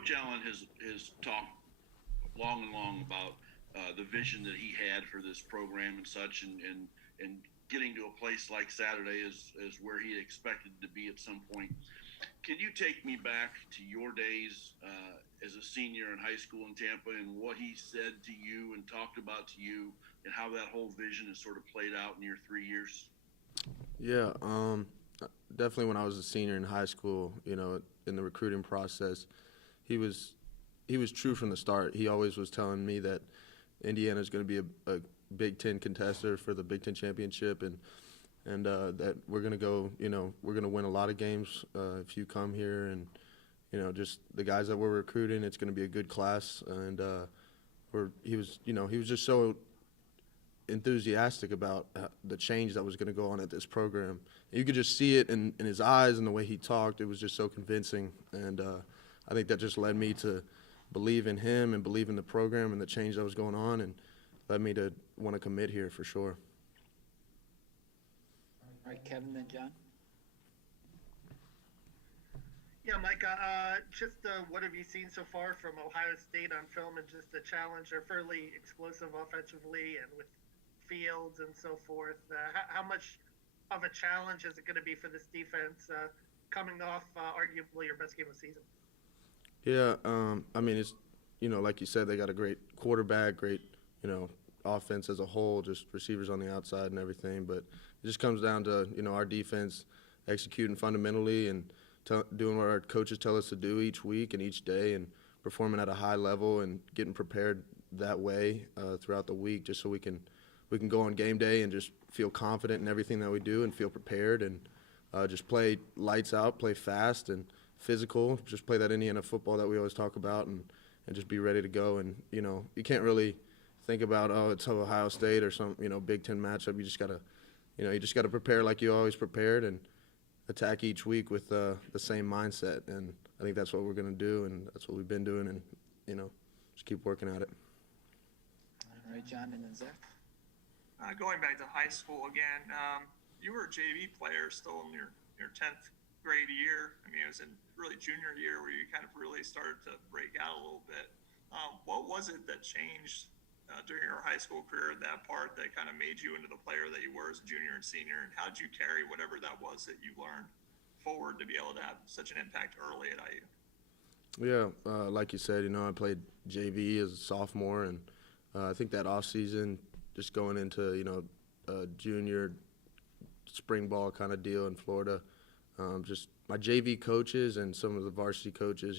Coach Allen has talked long and long about the vision that he had for this program and such, and getting to a place like Saturday is where he expected to be at some point. Can you take me back to your days as a senior in high school in Tampa and what he said to you and talked about to you and how that whole vision has sort of played out in your 3 years? Yeah, definitely when I was a senior in high school, in the recruiting process, he was he was true from the start. He always was telling me that Indiana is going to be a Big Ten contender for the Big Ten championship, and that we're going to go, we're going to win a lot of games if you come here, and just the guys that we're recruiting, it's going to be a good class, and he was just so enthusiastic about the change that was going to go on at this program. You could just see it in his eyes and the way he talked. It was just so convincing, and I think that just led me to believe in him and believe in the program and the change that was going on, and led me to want to commit here for sure. All right, Kevin, then John. Yeah, Micah, what have you seen so far from Ohio State on film, and just the challenge? They're fairly explosive offensively and with Fields and so forth. How much of a challenge is it going to be for this defense coming off arguably your best game of the season? Yeah, I mean, it's, like you said, they got a great quarterback, great, offense as a whole, just receivers on the outside and everything. But it just comes down to, our defense executing fundamentally and doing what our coaches tell us to do each week and each day, and performing at a high level and getting prepared that way throughout the week, just so we can go on game day and just feel confident in everything that we do and feel prepared, and just play lights out, play fast and physical, just play that Indiana football that we always talk about, and just be ready to go. And, you can't really think about, it's Ohio State or some, Big Ten matchup. You just gotta prepare like you always prepared and attack each week with the same mindset. And I think that's what we're going to do, and that's what we've been doing, and, just keep working at it. All right, John, and then Zach. Going back to high school again, you were a JV player still in your 10th grade year. I mean, it was in really junior year where you kind of really started to break out a little bit. What was it that changed during your high school career, that part that kind of made you into the player that you were as a junior and senior, and how did you carry whatever that was that you learned forward to be able to have such an impact early at IU? Yeah, like you said, I played JV as a sophomore, and I think that off season, just going into a junior spring ball kind of deal in Florida, just my JV coaches and some of the varsity coaches,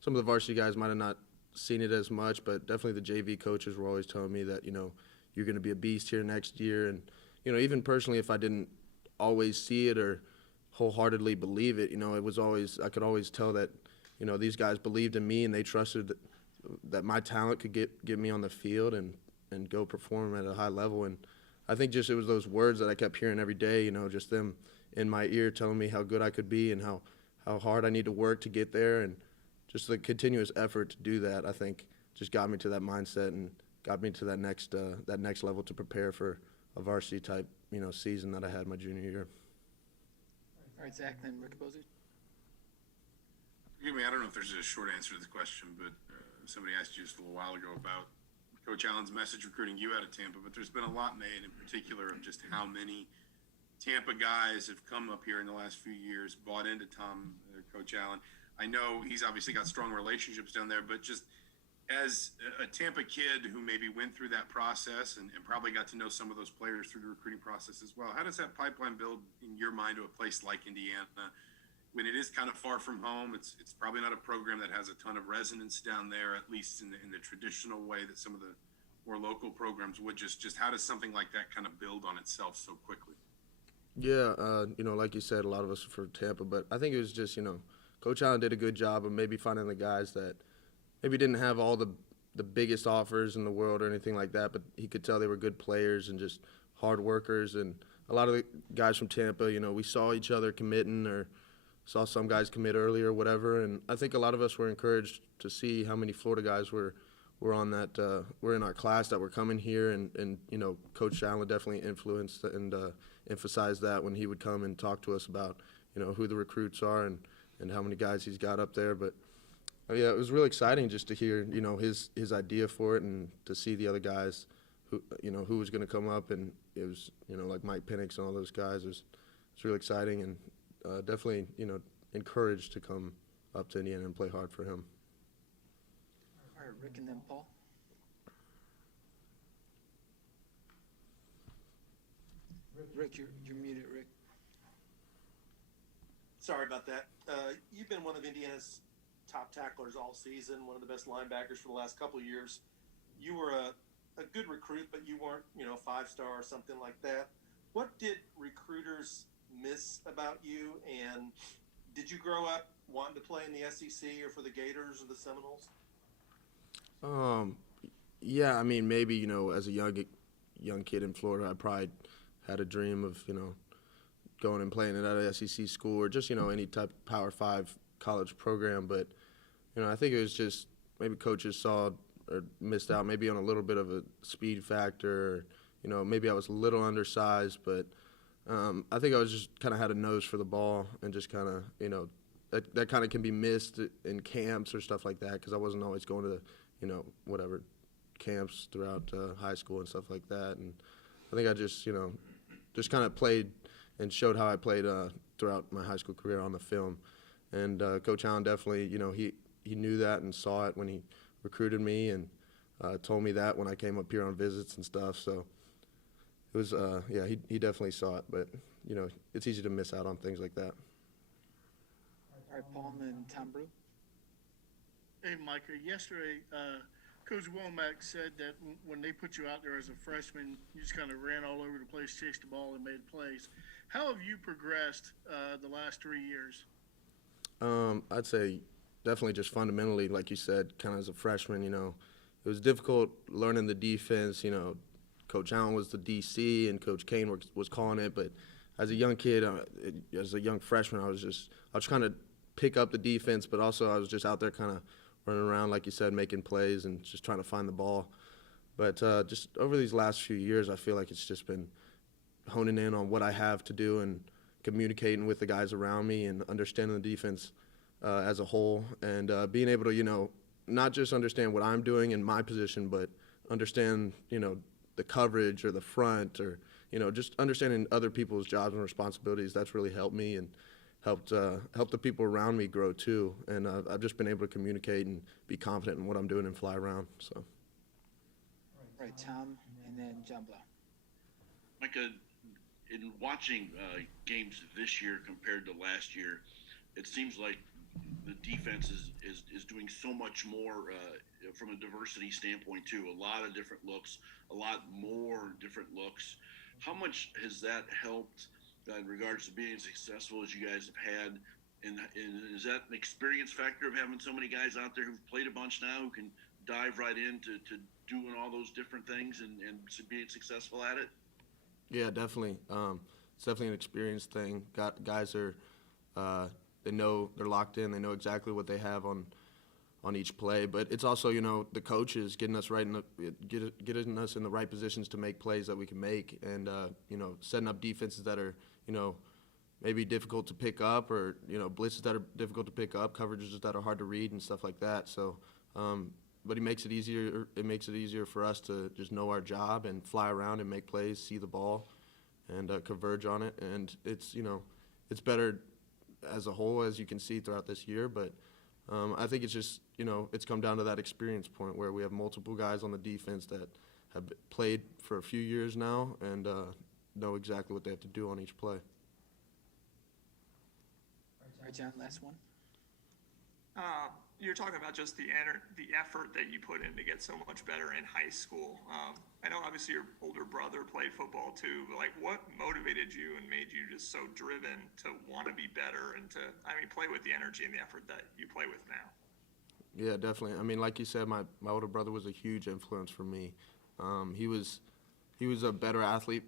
some of the varsity guys might have not seen it as much, but definitely the JV coaches were always telling me that you're going to be a beast here next year. And even personally, if I didn't always see it or wholeheartedly believe it, it was always, I could always tell that these guys believed in me, and they trusted that my talent could get me on the field and go perform at a high level. And I think just it was those words that I kept hearing every day, just them in my ear telling me how good I could be and how hard I need to work to get there. And just the continuous effort to do that, I think, just got me to that mindset and got me to that next level to prepare for a varsity type season that I had my junior year. All right, Zach, then Rick Bozy. Forgive me, I don't know if there's a short answer to this question, but somebody asked you just a little while ago about Coach Allen's message recruiting you out of Tampa, but there's been a lot made in particular of just how many Tampa guys have come up here in the last few years, bought into Coach Allen. I know he's obviously got strong relationships down there, but just as a Tampa kid who maybe went through that process and probably got to know some of those players through the recruiting process as well, how does that pipeline build in your mind to a place like Indiana when it is kind of far from home? It's probably not a program that has a ton of resonance down there, at least in the traditional way that some of the more local programs would. Just how does something like that kind of build on itself so quickly? Yeah, like you said, a lot of us are from Tampa, but I think it was just, Coach Allen did a good job of maybe finding the guys that maybe didn't have all the biggest offers in the world or anything like that, but he could tell they were good players and just hard workers. And a lot of the guys from Tampa, we saw each other committing or saw some guys commit early or whatever, and I think a lot of us were encouraged to see how many Florida guys were on that were in our class that were coming here, and Coach Allen definitely influenced and emphasized that when he would come and talk to us about who the recruits are and how many guys he's got up there. But Yeah, it was really exciting just to hear, you know, his idea for it and to see the other guys who, you know, who was going to come up, and it was, you know, like Mike Penix and all those guys. It's really exciting, and definitely, you know, encouraged to come up to Indiana and play hard for him. All right, Rick and then Paul. Rick, you're muted, Rick. Sorry about that. You've been one of Indiana's top tacklers all season, one of the best linebackers for the last couple of years. You were a good recruit, but you weren't, you know, 5-star or something like that. What did recruiters miss about you, and did you grow up wanting to play in the SEC or for the Gators or the Seminoles? Yeah, I mean, maybe, you know, as a young kid in Florida, I probably had a dream of, you know, going and playing at an SEC school or just, you know, any type of Power 5 college program. But, you know, I think it was just maybe coaches saw or missed out maybe on a little bit of a speed factor. Or, you know, maybe I was a little undersized, but I think I was just kind of had a nose for the ball and just kind of, you know, that kind of can be missed in camps or stuff like that because I wasn't always going to, you know, whatever camps throughout high school and stuff like that. And I think I just, you know, just kind of played and showed how I played throughout my high school career on the film. And Coach Allen definitely, you know, he knew that and saw it when he recruited me and told me that when I came up here on visits and stuff. So it was, yeah, he definitely saw it. But, you know, it's easy to miss out on things like that. All right, Paul and then Tom Brew. Hey, Micah, yesterday, Coach Womack said that when they put you out there as a freshman, you just kind of ran all over the place, chased the ball, and made plays. How have you progressed the last 3 years? I'd say definitely just fundamentally, like you said, kind of as a freshman, you know, it was difficult learning the defense. You know, Coach Allen was the DC and Coach Kane was calling it, but as a young kid, as a young freshman, I was trying to pick up the defense, but also I was just out there kind of running around, like you said, making plays and just trying to find the ball. But just over these last few years, I feel like it's just been honing in on what I have to do and communicating with the guys around me and understanding the defense as a whole and being able to, you know, not just understand what I'm doing in my position, but understand, you know, the coverage or the front or, you know, just understanding other people's jobs and responsibilities. That's really helped me and helped the people around me grow too. And I've just been able to communicate and be confident in what I'm doing and fly around. So. All right, Tom and then John Blau. Micah, in watching games this year compared to last year, it seems like the defense is doing so much more from a diversity standpoint too. A lot of different looks, a lot more different looks. How much has that helped in regards to being as successful as you guys have had? And is that an experience factor of having so many guys out there who've played a bunch now who can dive right into doing all those different things and being successful at it? Yeah, definitely. It's definitely an experience thing. Guys are, they know they're locked in. They know exactly what they have on each play. But it's also, you know, the coaches getting us getting us in the right positions to make plays that we can make, and you know, setting up defenses that are, you know, maybe difficult to pick up, or, you know, blitzes that are difficult to pick up, coverages that are hard to read, and stuff like that. So, but it makes it easier. It makes it easier for us to just know our job and fly around and make plays, see the ball, and converge on it. And it's, you know, it's better as a whole, as you can see throughout this year. But I think it's just, you know, it's come down to that experience point where we have multiple guys on the defense that have played for a few years now and know exactly what they have to do on each play. All right, John, last one. You're talking about just the effort that you put in to get so much better in high school. I know obviously your older brother played football too, but like what motivated you and made you just so driven to want to be better and to, I mean, play with the energy and the effort that you play with now? Yeah, definitely. I mean, like you said, my older brother was a huge influence for me. He was a better athlete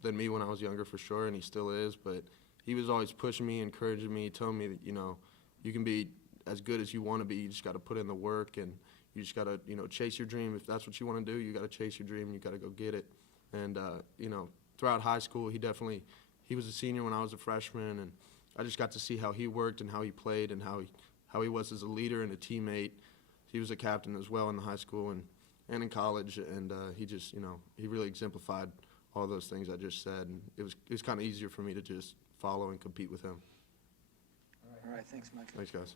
than me when I was younger for sure, and he still is, but he was always pushing me, encouraging me, telling me that, you know, you can be as good as you want to be. You just got to put in the work, and you just got to, you know, chase your dream. If that's what you want to do, you got to chase your dream. You got to go get it. And you know, throughout high school, he was a senior when I was a freshman, and I just got to see how he worked and how he played and how he how he was as a leader and a teammate. He was a captain as well in the high school and in college, and he just, he really exemplified all those things I just said. And it was kind of easier for me to just follow and compete with him. All right, thanks, Mike. Thanks, guys.